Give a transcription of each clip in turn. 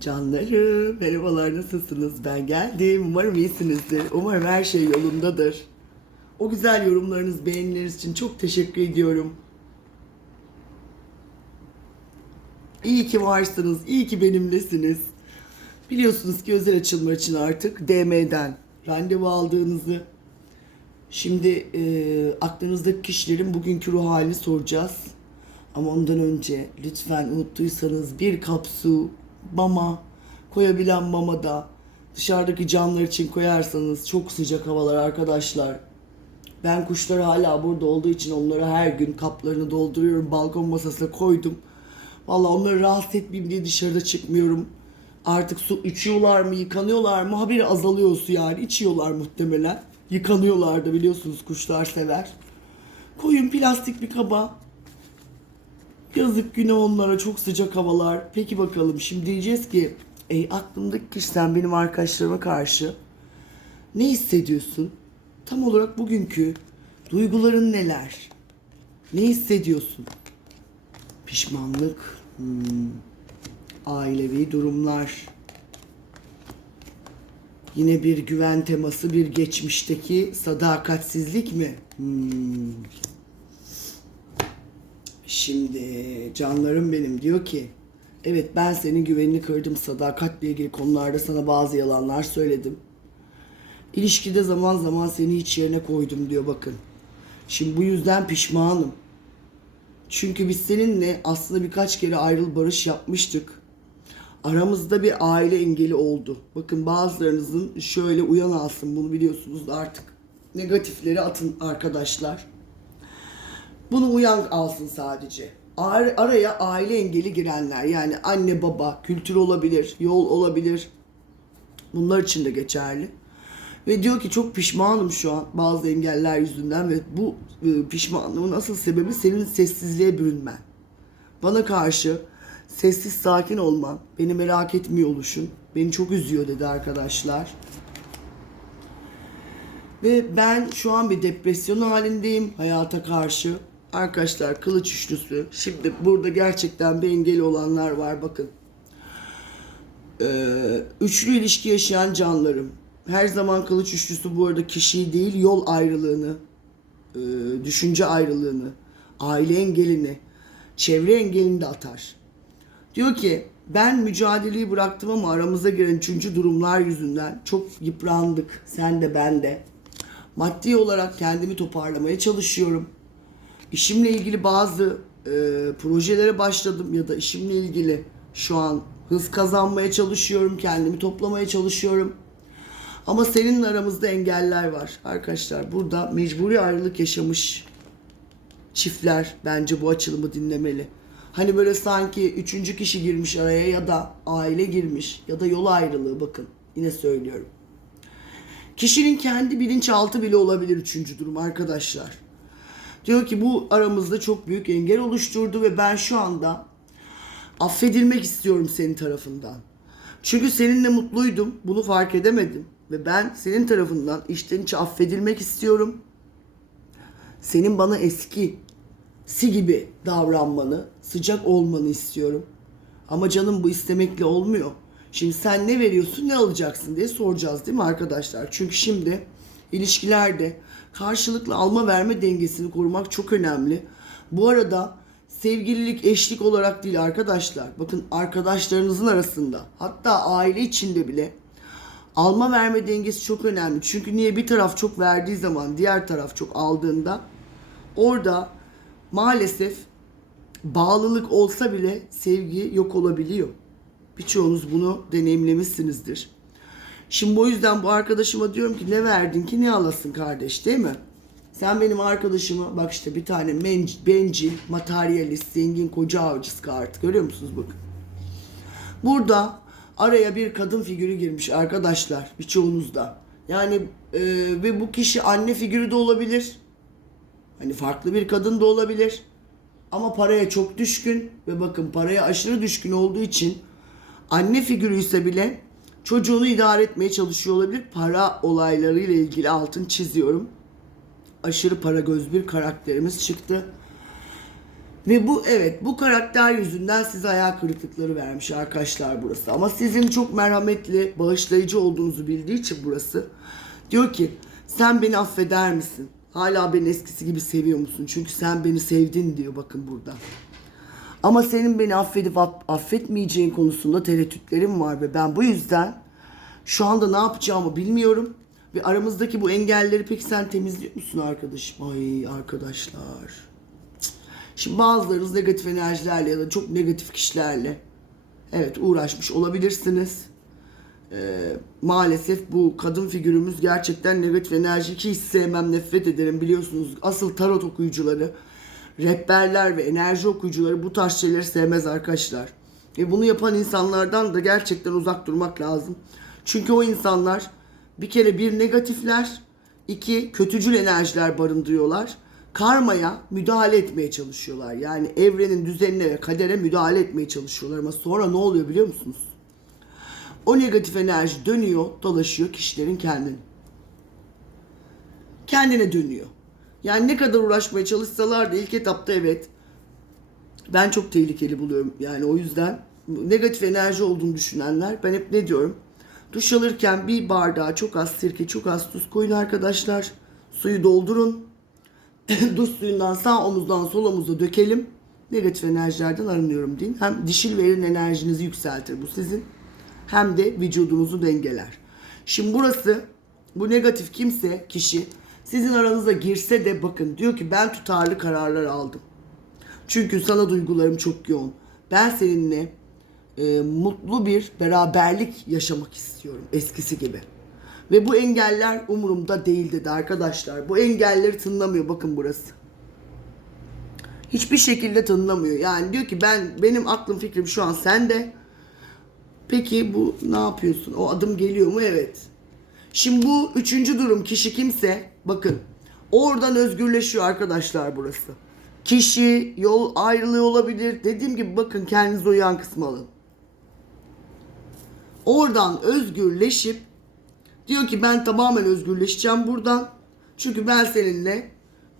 Canlarım, merhabalar nasılsınız? Ben geldim. Umarım iyisinizdir. Umarım her şey yolundadır. O güzel yorumlarınız, beğenileriniz için çok teşekkür ediyorum. İyi ki varsınız, iyi ki benimlesiniz. Biliyorsunuz ki özel açılma için artık DM'den randevu aldığınızı, şimdi e, aklınızdaki kişilerin bugünkü ruh halini soracağız. Ama ondan önce lütfen unuttuysanız bir kap su, mama, koyabilen mama da dışarıdaki canlar için koyarsanız çok sıcak havalar arkadaşlar. Ben kuşlar hala burada olduğu için onlara her gün kaplarını dolduruyorum. Balkon masasına koydum. Valla onları rahatsız etmeyeyim diye dışarıda çıkmıyorum. Artık su içiyorlar mı, yıkanıyorlar mı? Haberi azalıyor su yani. İçiyorlar muhtemelen. Yıkanıyorlar da biliyorsunuz kuşlar sever. Koyun plastik bir kaba. Yazık günah onlara çok sıcak havalar. Peki bakalım şimdi diyeceğiz ki ey aklımdaki kişi benim arkadaşlarıma karşı ne hissediyorsun? Tam olarak bugünkü duyguların neler? Ne hissediyorsun? Pişmanlık, hmm, ailevi durumlar, yine bir güven teması, bir geçmişteki sadakatsizlik mi? Hmm. Şimdi canlarım benim diyor ki evet ben senin güvenini kırdım sadakatle ilgili konularda sana bazı yalanlar söyledim. İlişkide zaman zaman seni hiç yerine koydum diyor bakın. Şimdi bu yüzden pişmanım. Çünkü biz seninle aslında birkaç kere ayrıl barış yapmıştık. Aramızda bir aile engeli oldu. Bakın bazılarınızın şöyle uyan alsın bunu biliyorsunuz artık. Negatifleri atın arkadaşlar. Bunu uyan alsın sadece. Ar- araya aile engeli girenler yani anne baba, kültür olabilir, yol olabilir. Bunlar için de geçerli. Ve diyor ki çok pişmanım şu an bazı engeller yüzünden ve bu e, pişmanlığımın asıl sebebi senin sessizliğe bürünmen. Bana karşı sessiz sakin olman, beni merak etmiyor oluşun beni çok üzüyor dedi arkadaşlar. Ve ben şu an bir depresyon halindeyim hayata karşı. Arkadaşlar kılıç üçlüsü. Şimdi burada gerçekten bir engel olanlar var bakın. Ee, üçlü ilişki yaşayan canlarım. Her zaman kılıç üçlüsü bu arada kişiyi değil yol ayrılığını, e, düşünce ayrılığını, aile engelini, çevre engelini de atar. Diyor ki ben mücadeleyi bıraktım ama aramıza giren üçüncü durumlar yüzünden çok yıprandık. Sen de ben de. Maddi olarak kendimi toparlamaya çalışıyorum. İşimle ilgili bazı e, projelere başladım ya da işimle ilgili şu an hız kazanmaya çalışıyorum. Kendimi toplamaya çalışıyorum. Ama senin aramızda engeller var arkadaşlar. Burada mecburi ayrılık yaşamış çiftler bence bu açılımı dinlemeli. Hani böyle sanki üçüncü kişi girmiş araya ya da aile girmiş ya da yol ayrılığı bakın. Yine söylüyorum. Kişinin kendi bilinçaltı bile olabilir üçüncü durum arkadaşlar. Diyor ki bu aramızda çok büyük engel oluşturdu ve ben şu anda affedilmek istiyorum senin tarafından. Çünkü seninle mutluydum. Bunu fark edemedim. Ve ben senin tarafından içten içe affedilmek istiyorum. Senin bana eskisi gibi davranmanı, sıcak olmanı istiyorum. Ama canım bu istemekle olmuyor. Şimdi sen ne veriyorsun ne alacaksın diye soracağız değil mi arkadaşlar? Çünkü şimdi ilişkilerde karşılıklı alma verme dengesini korumak çok önemli. Bu arada sevgililik eşlik olarak değil arkadaşlar. Bakın arkadaşlarınızın arasında hatta aile içinde bile alma verme dengesi çok önemli. Çünkü niye bir taraf çok verdiği zaman diğer taraf çok aldığında orada maalesef bağlılık olsa bile sevgi yok olabiliyor. Birçoğunuz bunu deneyimlemişsinizdir. Şimdi bu yüzden bu arkadaşıma diyorum ki ne verdin ki ne alasın kardeş değil mi? Sen benim arkadaşıma bak işte bir tane men- bencil, materyalist, zengin koca avcısı kartı görüyor musunuz bakın. Burada araya bir kadın figürü girmiş arkadaşlar birçoğunuzda. Yani e, ve bu kişi anne figürü de olabilir. Hani farklı bir kadın da olabilir. Ama paraya çok düşkün ve bakın paraya aşırı düşkün olduğu için anne figürü ise bile çocuğunu idare etmeye çalışıyor olabilir. Para olaylarıyla ilgili altın çiziyorum. Aşırı para göz bir karakterimiz çıktı. Ve bu evet bu karakter yüzünden size hayal kırıklıkları vermiş arkadaşlar burası. Ama sizin çok merhametli, bağışlayıcı olduğunuzu bildiği için burası. Diyor ki sen beni affeder misin? Hala beni eskisi gibi seviyor musun? Çünkü sen beni sevdin diyor bakın burada. Ama senin beni affedip aff- affetmeyeceğin konusunda tereddütlerim var ve ben bu yüzden şu anda ne yapacağımı bilmiyorum. Ve aramızdaki bu engelleri peki sen temizliyor musun arkadaşım? Ay arkadaşlar. Şimdi bazılarınız negatif enerjilerle ya da çok negatif kişilerle evet uğraşmış olabilirsiniz. Ee, maalesef bu kadın figürümüz gerçekten negatif enerji ki hiç sevmem nefret ederim biliyorsunuz. Asıl tarot okuyucuları, rehberler ve enerji okuyucuları bu tarz şeyleri sevmez arkadaşlar. Ve bunu yapan insanlardan da gerçekten uzak durmak lazım. Çünkü o insanlar bir kere bir negatifler, iki kötücül enerjiler barındırıyorlar. Karmaya müdahale etmeye çalışıyorlar. Yani evrenin düzenine ve kadere müdahale etmeye çalışıyorlar. Ama sonra ne oluyor biliyor musunuz? O negatif enerji dönüyor, dolaşıyor kişilerin kendine. Kendine dönüyor. Yani ne kadar uğraşmaya çalışsalar da ilk etapta evet ben çok tehlikeli buluyorum. Yani o yüzden negatif enerji olduğunu düşünenler ben hep ne diyorum? Duş alırken bir bardağa çok az sirke, çok az tuz koyun arkadaşlar. Suyu doldurun. Duş suyundan sağ omuzdan sol omuza dökelim. Negatif enerjilerden arınıyorum deyin. Hem dişil ve erin enerjinizi yükseltir bu sizin. Hem de vücudunuzu dengeler. Şimdi burası bu negatif kimse kişi sizin aranıza girse de bakın diyor ki ben tutarlı kararlar aldım. Çünkü sana duygularım çok yoğun. Ben seninle e, mutlu bir beraberlik yaşamak istiyorum eskisi gibi. Ve bu engeller umurumda değil dedi arkadaşlar. Bu engelleri tınlamıyor bakın burası. Hiçbir şekilde tınlamıyor. Yani diyor ki ben benim aklım fikrim şu an sende. Peki bu ne yapıyorsun? O adım geliyor mu? Evet. Şimdi bu üçüncü durum kişi kimse bakın oradan özgürleşiyor arkadaşlar burası. Kişi yol ayrılığı olabilir. Dediğim gibi bakın kendinize uyan kısmı alın. Oradan özgürleşip diyor ki ben tamamen özgürleşeceğim buradan. Çünkü ben seninle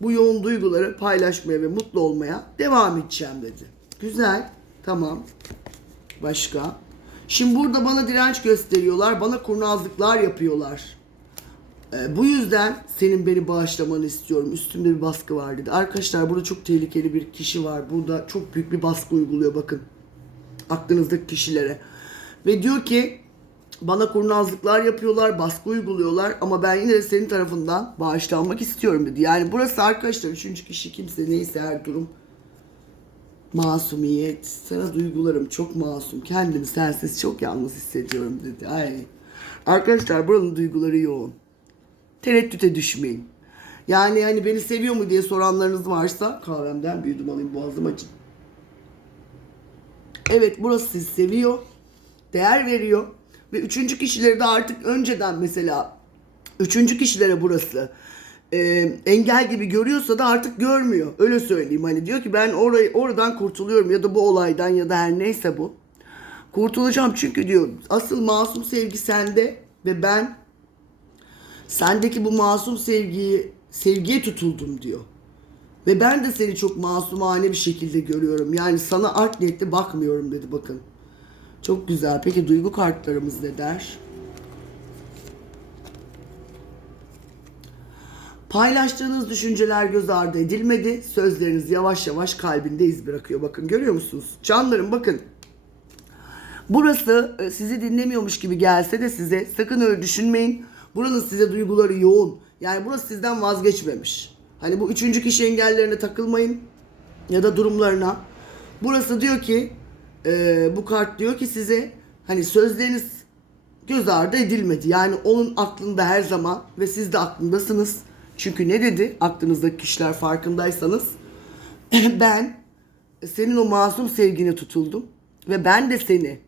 bu yoğun duyguları paylaşmaya ve mutlu olmaya devam edeceğim dedi. Güzel. Tamam. Başka? Şimdi burada bana direnç gösteriyorlar. Bana kurnazlıklar yapıyorlar. Ee, bu yüzden senin beni bağışlamanı istiyorum. Üstümde bir baskı var dedi. Arkadaşlar burada çok tehlikeli bir kişi var. Burada çok büyük bir baskı uyguluyor bakın. Aklınızdaki kişilere. Ve diyor ki bana kurnazlıklar yapıyorlar, baskı uyguluyorlar ama ben yine de senin tarafından bağışlanmak istiyorum dedi. Yani burası arkadaşlar üçüncü kişi kimse neyse her durum masumiyet. Sana duygularım çok masum. Kendimi sensiz çok yalnız hissediyorum dedi. Ay. Arkadaşlar buranın duyguları yoğun. Tereddüte düşmeyin. Yani hani beni seviyor mu diye soranlarınız varsa kahvemden bir yudum alayım boğazım acı. Evet burası sizi seviyor. Değer veriyor. Ve üçüncü kişileri de artık önceden mesela üçüncü kişilere burası e, engel gibi görüyorsa da artık görmüyor. Öyle söyleyeyim hani diyor ki ben orayı oradan kurtuluyorum ya da bu olaydan ya da her neyse bu. Kurtulacağım çünkü diyor asıl masum sevgi sende ve ben sendeki bu masum sevgiyi sevgiye tutuldum diyor. Ve ben de seni çok masumane bir şekilde görüyorum. Yani sana art niyetli bakmıyorum dedi bakın. Çok güzel. Peki duygu kartlarımız ne der? Paylaştığınız düşünceler göz ardı edilmedi. Sözleriniz yavaş yavaş kalbinde iz bırakıyor. Bakın görüyor musunuz? Canlarım bakın. Burası e, sizi dinlemiyormuş gibi gelse de size sakın öyle düşünmeyin. Buranın size duyguları yoğun. Yani burası sizden vazgeçmemiş. Hani bu üçüncü kişi engellerine takılmayın. Ya da durumlarına. Burası diyor ki e, bu kart diyor ki size hani sözleriniz göz ardı edilmedi. Yani onun aklında her zaman ve siz de aklındasınız. Çünkü ne dedi aklınızdaki kişiler farkındaysanız ben senin o masum sevgine tutuldum ve ben de seni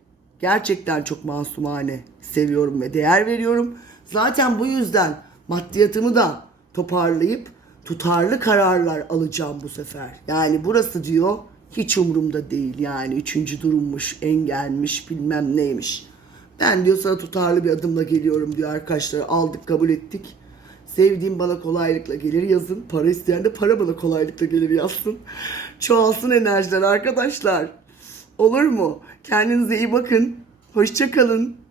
gerçekten çok masumane seviyorum ve değer veriyorum. Zaten bu yüzden maddiyatımı da toparlayıp tutarlı kararlar alacağım bu sefer. Yani burası diyor hiç umurumda değil yani üçüncü durummuş, engelmiş, bilmem neymiş. Ben diyor sana tutarlı bir adımla geliyorum diyor arkadaşlar. Aldık kabul ettik. Sevdiğim bana kolaylıkla gelir yazın. Para isteyen de para bana kolaylıkla gelir yazsın. Çoğalsın enerjiler arkadaşlar. Olur mu? Kendinize iyi bakın. Hoşça kalın.